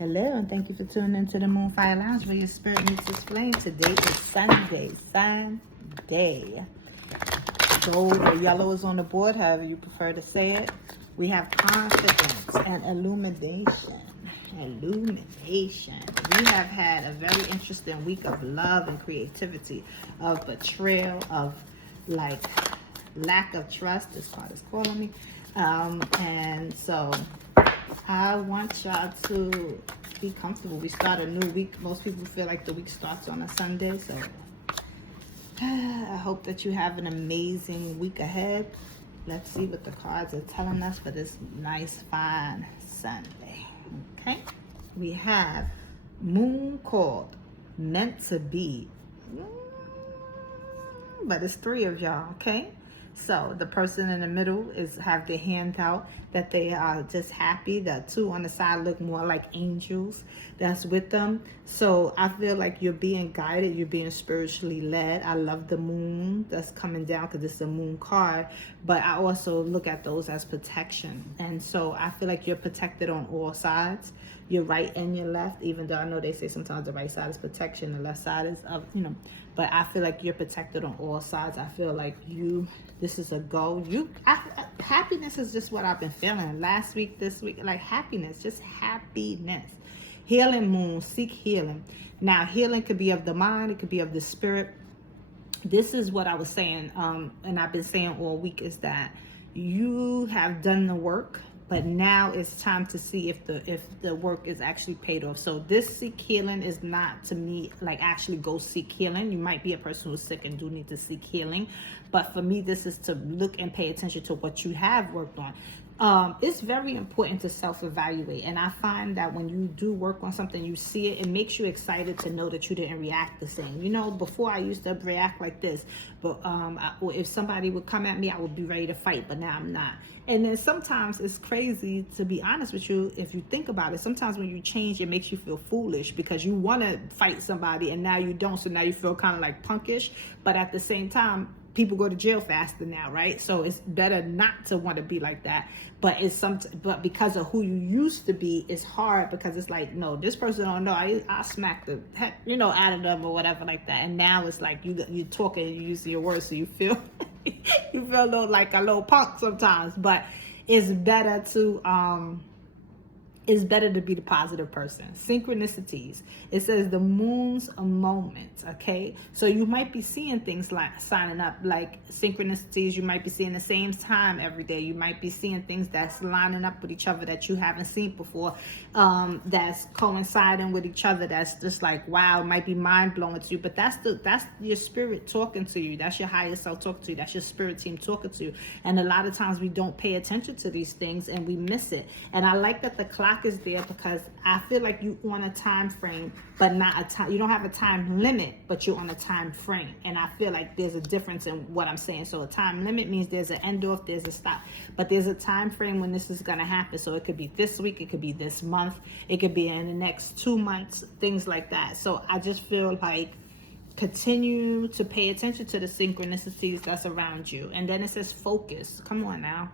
Hello, and thank you for tuning into the Moonfire Lounge where your spirit meets its flame. Today is Sunday. Gold or yellow is on the board, however you prefer to say it. We have confidence and illumination. We have had a very interesting week of love and creativity, of betrayal, of like lack of trust. This card is calling me. And so I want y'all to be comfortable. We start a new week. Most people feel like the week starts on a Sunday. So I hope that you have an amazing week ahead. Let's see what the cards are telling us for this nice, fine Sunday. Okay. We have Moon called meant to be. But it's three of y'all, okay? So the person in the middle is have their hand out that they are just happy. The two on the side look more like angels that's with them. So I feel like you're being guided. You're being spiritually led. I love the moon that's coming down because it's a moon card. But I also look at those as protection. And so I feel like you're protected on all sides. Your right and your left, even though I know they say sometimes the right side is protection, the left side is but I feel like you're protected on all sides. I feel like this is a go. Happiness is just what I've been feeling last week, this week, like happiness, just happiness. Healing moon, seek healing. Now, healing could be of the mind, it could be of the spirit. This is what I was saying, and I've been saying all week, is that you have done the work, but now it's time to see if the work is actually paid off. So this seek healing is not, to me, like actually go seek healing. You might be a person who's sick and do need to seek healing, but for me, this is to look and pay attention to what you have worked on. It's very important to self-evaluate, and I find that when you do work on something, you see it makes you excited to know that you didn't react the same. Before I used to react like this, but if somebody would come at me, I would be ready to fight, but now I'm not. And then sometimes it's crazy, to be honest with you, if you think about it. Sometimes when you change, it makes you feel foolish because you want to fight somebody and now you don't, so now you feel kind of like punkish. But at the same time, people go to jail faster now, right? So it's better not to want to be like that. But but because of who you used to be, it's hard because it's like, no, this person don't know. I smack the heck, out of them or whatever like that. And now it's like you talking, you using your words, so you feel you feel like a little punk sometimes. But it's better to be the positive person. Synchronicities. It says the moon's a moment, okay? So you might be seeing things like signing up like synchronicities. You might be seeing the same time every day. You might be seeing things that's lining up with each other that you haven't seen before, that's coinciding with each other. That's just like, wow, it might be mind-blowing to you, but that's your spirit talking to you. That's your higher self talking to you. That's your spirit team talking to you. And a lot of times we don't pay attention to these things and we miss it. And I like that the clock is there because I feel like you on a time frame, but not a time. You don't have a time limit, but you're on a time frame. And I feel like there's a difference in what I'm saying. So a time limit means there's an end off, there's a stop, but there's a time frame when this is going to happen. So it could be this week, it could be this month, it could be in the next 2 months, things like that. So I just feel like continue to pay attention to the synchronicities that's around you. And then it says focus. Come on now.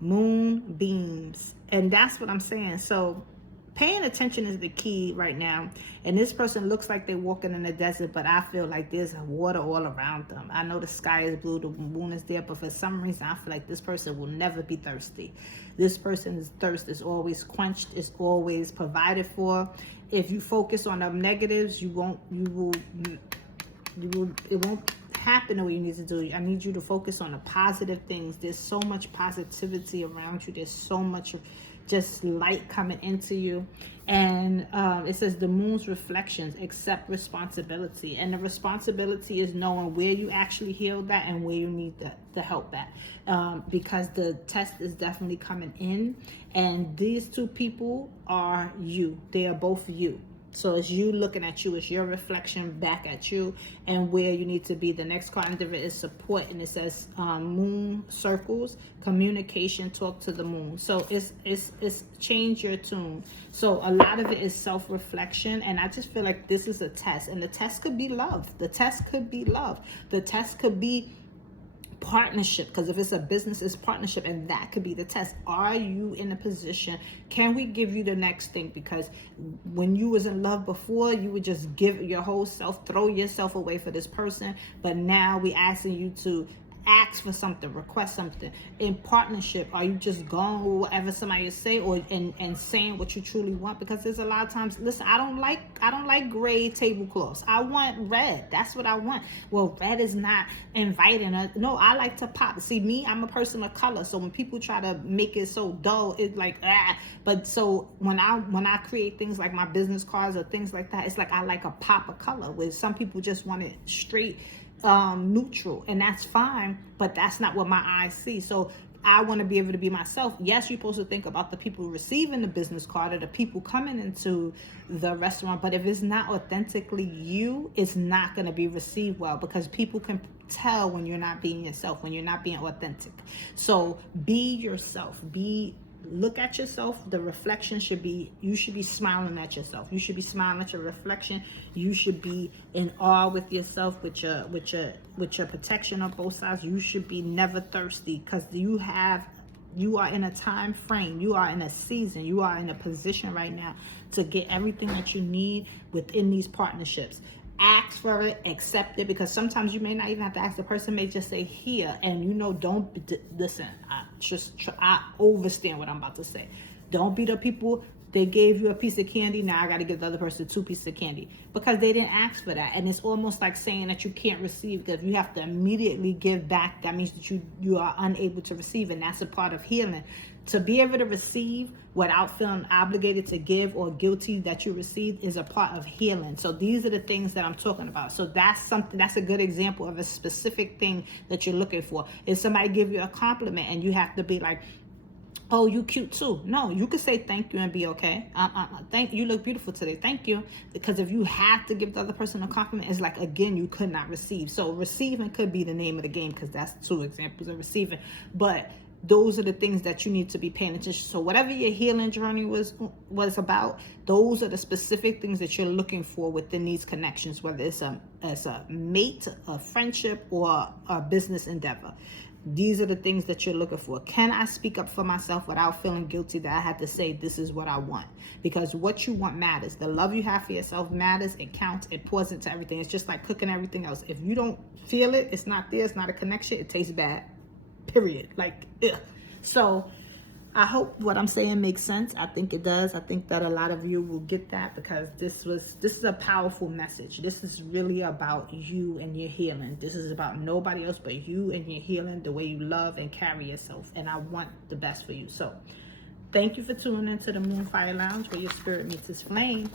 Moonbeams. And that's what I'm saying. So paying attention is the key right now. And this person looks like they're walking in the desert, but I feel like there's water all around them. I know the sky is blue, the moon is there, but for some reason I feel like this person will never be thirsty. This person's thirst is always quenched, is always provided for. If you focus on the negatives, it won't happen the way you need to do it. I need you to focus on the positive things. There's so much positivity around you. There's so much just light coming into you. And it says the moon's reflections, accept responsibility. And the responsibility is knowing where you actually healed that and where you need the help at. Because the test is definitely coming in. And these two people are you. They are both you. So it's you looking at you, it's your reflection back at you and where you need to be. The next card under it is support, and it says moon circles, communication, talk to the moon. So it's change your tune. So a lot of it is self-reflection, and I just feel like this is a test, and the test could be love. The test could be love. The test could be partnership, because if it's a business, it's partnership, and that could be the test. Are you in a position? Can we give you the next thing? Because when you was in love before, you would just give your whole self, throw yourself away for this person, but now we asking you to ask for something, request something. In partnership, are you just going with whatever somebody say, or and saying what you truly want? Because there's a lot of times, listen, I don't like gray tablecloths. I want red. That's what I want. Well, red is not inviting us. No, I like to pop. See, me, I'm a person of color, so when people try to make it so dull, it's like but so when I create things like my business cards or things like that, it's like I like a pop of color, where some people just want it straight neutral, and that's fine, but that's not what my eyes see. So I want to be able to be myself. Yes, you're supposed to think about the people receiving the business card or the people coming into the restaurant, but if it's not authentically you, it's not going to be received well, because people can tell when you're not being yourself, when you're not being authentic. So be yourself. Look at yourself. The reflection should be, you should be smiling at yourself. You should be smiling at your reflection. You should be in awe with yourself, with your protection on both sides. You should be never thirsty, because you are in a time frame, you are in a season, you are in a position right now to get everything that you need within these partnerships. Ask for it, accept it, because sometimes you may not even have to ask. The person may just say here, and don't listen. I understand what I'm about to say. Don't be the people, they gave you a piece of candy, now I got to give the other person 2 pieces of candy, because they didn't ask for that. And it's almost like saying that you can't receive, because you have to immediately give back. That means that you are unable to receive, and that's a part of healing. To be able to receive without feeling obligated to give or guilty that you received is a part of healing. So these are the things that I'm talking about. So that's a good example of a specific thing that you're looking for. If somebody give you a compliment and you have to be like, oh, you cute too. No, you could say thank you and be okay. Thank you, look beautiful today. Thank you. Because if you have to give the other person a compliment, it's like, again, you could not receive. So receiving could be the name of the game, because that's 2 examples of receiving. But those are the things that you need to be paying attention. So whatever your healing journey was about, those are the specific things that you're looking for within these connections, whether it's a mate, a friendship, or a business endeavor. These are the things that you're looking for. Can I speak up for myself without feeling guilty that I had to say this is what I want? Because what you want matters. The love you have for yourself matters. It counts. It pours into everything. It's just like cooking everything else. If you don't feel it, it's not there. It's not a connection. It tastes bad. Period. Like, ugh. So I hope what I'm saying makes sense. I think it does. I think that a lot of you will get that, because this is a powerful message. This is really about you and your healing. This is about nobody else but you and your healing, the way you love and carry yourself. And I want the best for you. So thank you for tuning into the Moonfire Lounge, where your spirit meets its flame.